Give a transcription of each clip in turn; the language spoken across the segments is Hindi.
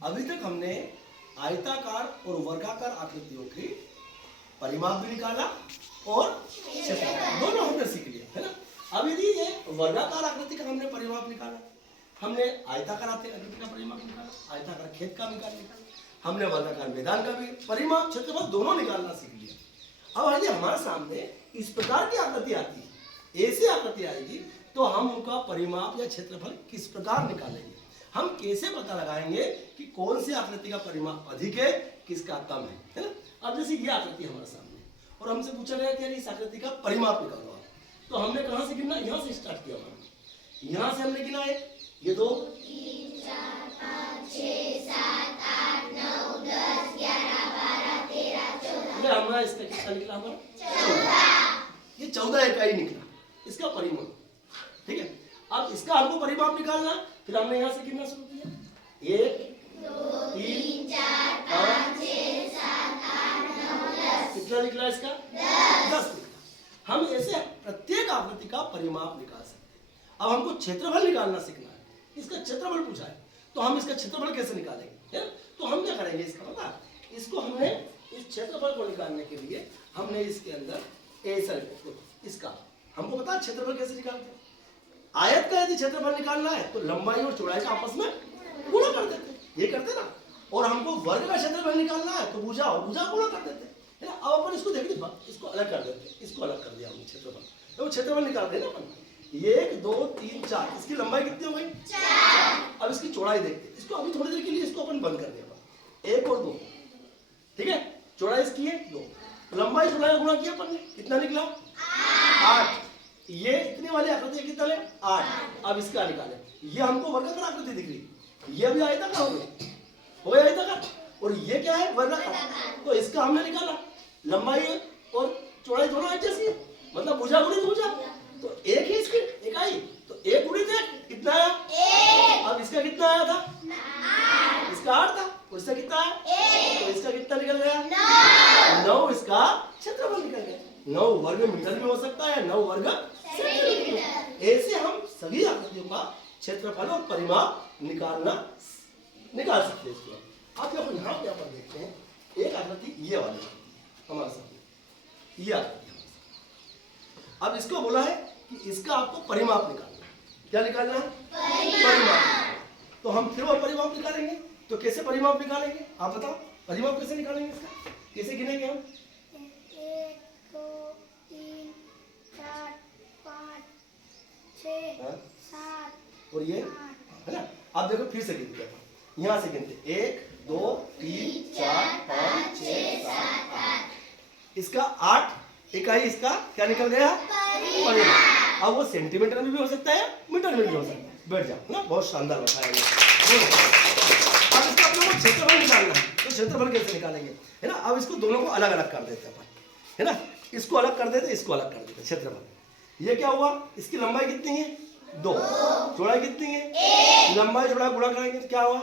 अभी तक हमने आयताकार और वर्गाकार आकृतियों की परिमाप भी निकाला और क्षेत्रफल दोनों हमने सीख लिया है ना। अब यदि ये वर्गाकार आकृति का हमने परिमाप निकाला, हमने आयताकार आकृति का परिमाप निकाला, आयताकार खेत का निकाला, हमने वर्गाकार मैदान का भी परिमाप क्षेत्रफल दोनों निकालना सीख लिया। अब यदि हमारे सामने इस प्रकार की आकृति आती है, ऐसी आकृति आएगी, तो हम उनका परिमाप या क्षेत्रफल किस प्रकार निकालेंगे, हम कैसे पता लगाएंगे कि कौन सी आकृति का परिमाप अधिक है, किसका कम है ना। अब जैसे ये आकृति हमारे सामने और हमसे पूछा गया कि इस आकृति का परिमाप निकालो, तो हमने कहां से गिनना, यहां से स्टार्ट किया हमने, यहां से हमने गिना है, ये 2 3 4 5 6 7 8 9 10 11 12 13 14 हमारा इसका कितना निकला, हमारा 14। ये 14 इकाई निकला इसका परिमाप, ठीक है। अब इसका हमको परिमाप निकालना, फिर हमने यहां से गिनना शुरू किया, 1 2 3 4 5 6 7 8 9 10 कितना निकला इसका 10 निकला। हम ऐसे प्रत्येक आकृति का परिमाप निकाल सकते हैं। अब हमको क्षेत्रफल निकालना सीखना है, इसका क्षेत्रफल पूछा है, तो हम इसका क्षेत्रफल कैसे निकालेंगे है? तो हम क्या करेंगे, इसका पता, इसको हमने इस क्षेत्रफल को निकालने के लिए हमने इसके अंदर ऐसा इसका हमको पता है क्षेत्रफल कैसे निकालते हैं। आयत का यदि क्षेत्रफल निकालना है तो लंबाई और चौड़ाई का आपस में गुणा कर देते, ये करते ना। और हमको वर्ग का क्षेत्रफल निकालना है तो भुजा और भुजा गुणा कर देते है ना। अब अपन इसको देखिए, इसको अलग कर देते, इसको अलग कर दिया हमने क्षेत्रफल, तो क्षेत्रफल निकाल देना अपन, 1 2 3 4, इसकी लंबाई कितनी हो गई 4। अब इसकी चौड़ाई देखते, इसको अभी थोड़ी देर के लिए इसको अपन बंद कर दिया, 1 और 2, ठीक है। चौड़ाई इसकी है 2, लंबाई चौड़ाई गुणा किया अपन ने, कितना निकला 8। ये इतनी वाली आकृति कितना ले 8। अब इसका निकाले, ये हमको वर्गाकार आकृति दिख रही, ये भी आयताकार हो गया आयताकार, और ये क्या है वर्गाकार, तो इसका हमने निकाला लंबाई और चौड़ाई दोनों एक जैसी है, मतलब भुजा गुणित भुजा, तो एक ही इसकी इकाई, तो 1 गुणित 1 कितना आया 1। अब इसका कितना आया था 8, इसका 8 था, और इसका कितना आया 1, तो इसका कितना निकल गया 9 इसका क्षेत्रफल निकल गया। 9 वर्ग मीटर भी हो सकता है, 9 वर्ग सेंटीमीटर। ऐसे हम सभी आकृतियों का क्षेत्रफल और परिमाप निकाल सकते हैं। इसको आप देखो, यहाँ पे अपन देखते हैं एक आकृति ये वाली हमारे सामने, ये आकृति। अब इसको बोला है कि इसका आपको परिमाप निकालना है, क्या निकालना है परिमाप। तो हम फिर वो परिमाप निकालेंगे, तो कैसे परिमाप निकालेंगे आप बताओ, परिमाप कैसे निकालेंगे, इसका कैसे गिनेंगे हम, 1 2 3 4 5 6 7 और ये है ना। आप देखो फिर से गिनते हैं, यहाँ से गिनते 1 2 3 4 5 6 7 8, इसका 8 इकाई, इसका क्या निकल गया परिमाप। अब वो सेंटीमीटर में भी हो सकता है, मीटर में भी हो सकता है। बैठ जाओ ना, बहुत शानदार बताया। अब इसका अपने को क्षेत्रफल निकालना है, तो क्षेत्रफल कैसे निकालेंगे है ना। अब इसको दोनों को अलग अलग कर देते हैं अपन, है ना, इसको अलग कर देते, इसको अलग कर देते क्षेत्रफल। ये क्या हुआ, इसकी लंबाई कितनी है 2, चौड़ाई कितनी है 1, लंबाई चौड़ाई गुणा करेंगे तो क्या हुआ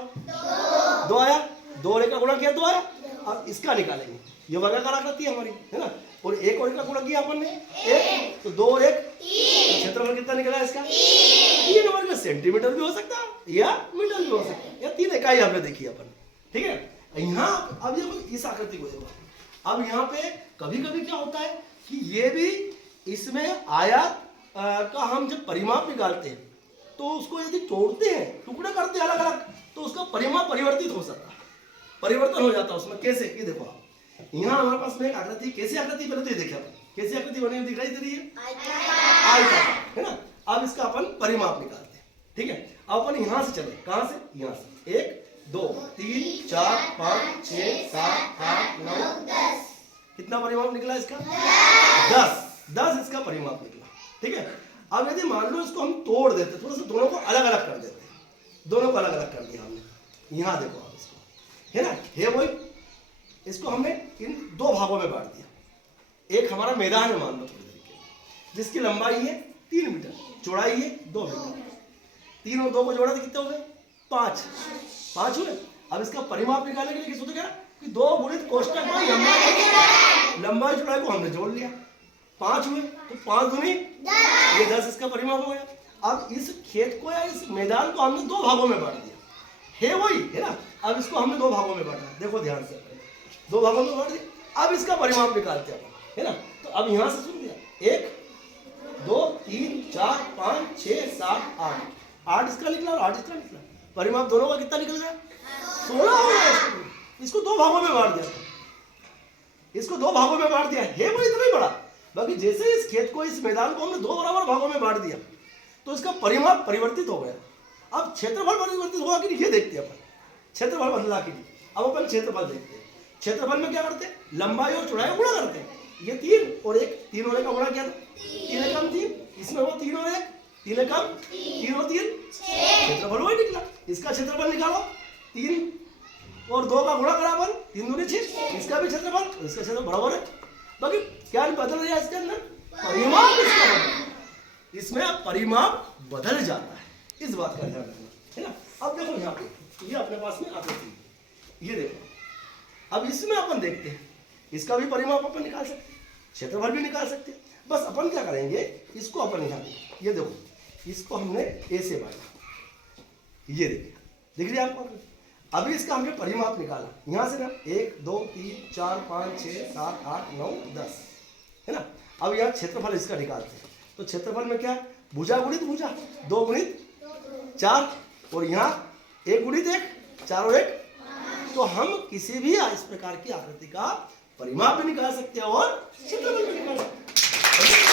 2 आया, 2 का गुणा किया 2 आया। अब इसका निकालेंगे, ये वर्गाकार आकृति है हमारी है ना, और 1 और 1 का गुणा किया अपन ने 1, तो 2 और 1 3, क्षेत्रफल कितना निकला इसका 3 वर्ग सेंटीमीटर भी हो सकता है या मीटर भी हो सकता है, या 3 इकाई हमने देखी अपन, ठीक है। यहाँ अब ये इस आकृति को देखो, अब यहाँ पे कभी कभी क्या होता है कि ये भी इसमें आयत का हम जब परिमाप निकालते हैं तो उसको यदि तोड़ते हैं, टुकड़े करते हैं अलग अलग, तो उसका परिमाप परिवर्तित हो सकता है, परिवर्तन हो जाता है उसमें। कैसे, ये देखो आप, यहाँ हमारे पास में एक आकृति, कैसी आकृति पहले तो ये देखिए अपन, कैसी आकृति बनी हुई दिखाई दे रही है आयताकार, है ना। अब इसका अपन परिमाप निकालते हैं, ठीक है। अब अपन यहाँ से चले, कहाँ से, यहाँ से 1 2 3 4 5 6 7 8 9 10, कितना परिमाप निकला इसका 10 इसका परिमाप निकला, ठीक है। अब यदि मान लो इसको हम तोड़ देते, थोड़ा सा दोनों को अलग अलग कर देते, दोनों को अलग अलग कर दिया हमने, यहाँ देखो आप इसको, है ना, है वही, इसको हमने इन 2 भागों में बांट दिया। एक हमारा मैदान है मान लो थोड़ी देर के, जिसकी लंबाई है 3 मीटर, चौड़ाई है 2 मीटर, 3 और 2 को जोड़ा तो कितने हो गए 5 हुए। अब इसका परिमाप निकालने के लिए किस होता क्या कि 2 गुणित कोष्टक में लंबाई चौड़ाई को हमने जोड़ लिया, 5 हुए, तो 5 दूनी 10, ये 10 इसका परिमाप हो गया। अब इस खेत को या इस मैदान को हमने 2 भागों में बांट दिया, है वही है ना। अब इसको हमने दो भागों में बांटा, देखो ध्यान से, दो भागों में बांट दिया। अब इसका परिमाप निकालते हैं अपन, है ना। तो अब यहाँ से सुन दिया, 1 2 3 4 5 6 7 8, 8 इसका निकला और 8 इसका निकला। परिमाप दोनों का कितना निकल गया? 16 हो गया। इसको दो भागों में बांट दिया, इसको दो भागों में बांट दिया है, वो इतना ही बड़ा। बाकी जैसे इस खेत को, इस मैदान को हमने दो बराबर भागों में बांट दिया तो इसका परिमाप परिवर्तित हो गया। अब क्षेत्रफल परिवर्तित होगा कि नहीं ये देखते हैं अपन, क्षेत्रफल बदला कि नहीं। अब अपन क्षेत्रफल देखते हैं। क्षेत्रफल में क्या करते हैं? लंबाई और चौड़ाई गुणा करते हैं। ये 3 और 1, 3 और 1 का गुणा क्या था? 3 एकम 3, इसमें वो 3 और 1, 3 एकम 3 और 3 क्षेत्रफल वही निकला। इसका क्षेत्रफल निकालो, 3 और 2 का गुणा करा अपन, 3 दूनी 6, इसका भी क्षेत्रफल और इसका क्षेत्रफल बराबर है। बाकी क्या बदल रहा है इसके अंदर? परिमाप इसका बदल, इसमें अब परिमाप बदल जाता है, इस बात का ध्यान रखना, है ना। अब देखो यहाँ पे ये अपने पास में आकृति, ये देखो। अब इसमें अपन देखते हैं, इसका भी परिमाप अपन निकाल सकते हैं, क्षेत्रफल भी निकाल सकते हैं। बस अपन क्या करेंगे, इसको अपन यहाँ ये देखो, इसको हमने ए से बांटा, ये देखिए, दिख रही है आपको। अभी इसका हमने परिमाप निकाला यहाँ से ना, 1 2 3 4 5 6 7 8 9 10, है ना। अब यहाँ क्षेत्रफल इसका निकालते हैं, तो क्षेत्रफल में क्या है? भुजा गुणित भुजा, 2 गुणित 4, और यहाँ 1 गुणित 1, 4 और 1। तो हम किसी भी इस प्रकार की आकृति का परिमाप भी निकाल सकते हैं और क्षेत्रफल भी निकाल सकते हैं।